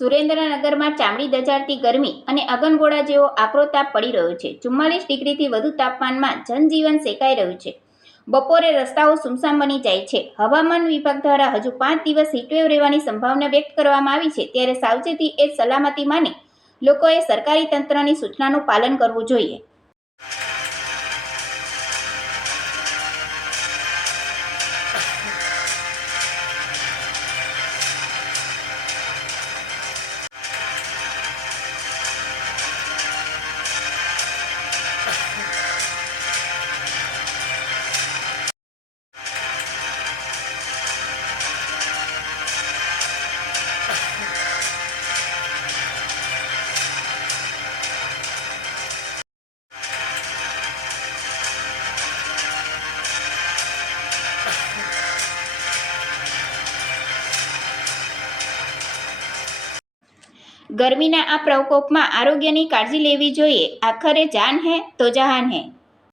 સુરેન્દ્રનગરમાં ચામડી દજાડતી ગરમી અને અગનગોળા જેવો આકરો તાપ પડી રહ્યો છે. ચુમ્માલીસ ડિગ્રીથી વધુ તાપમાનમાં જનજીવન સેકાઈ રહ્યું છે. બપોરે રસ્તાઓ સુમસામ બની જાય છે. હવામાન વિભાગ દ્વારા હજુ પાંચ દિવસ હીટવેવ રહેવાની સંભાવના વ્યક્ત કરવામાં આવી છે. ત્યારે સાવચેતી એ સલામતી માને લોકોએ સરકારી તંત્રની સૂચનાનું પાલન કરવું જોઈએ. ગરમીના આ પ્રકોપમાં આરોગ્યની કાળજી લેવી જોઈએ. આખરે જાન હે તો જહાન હે.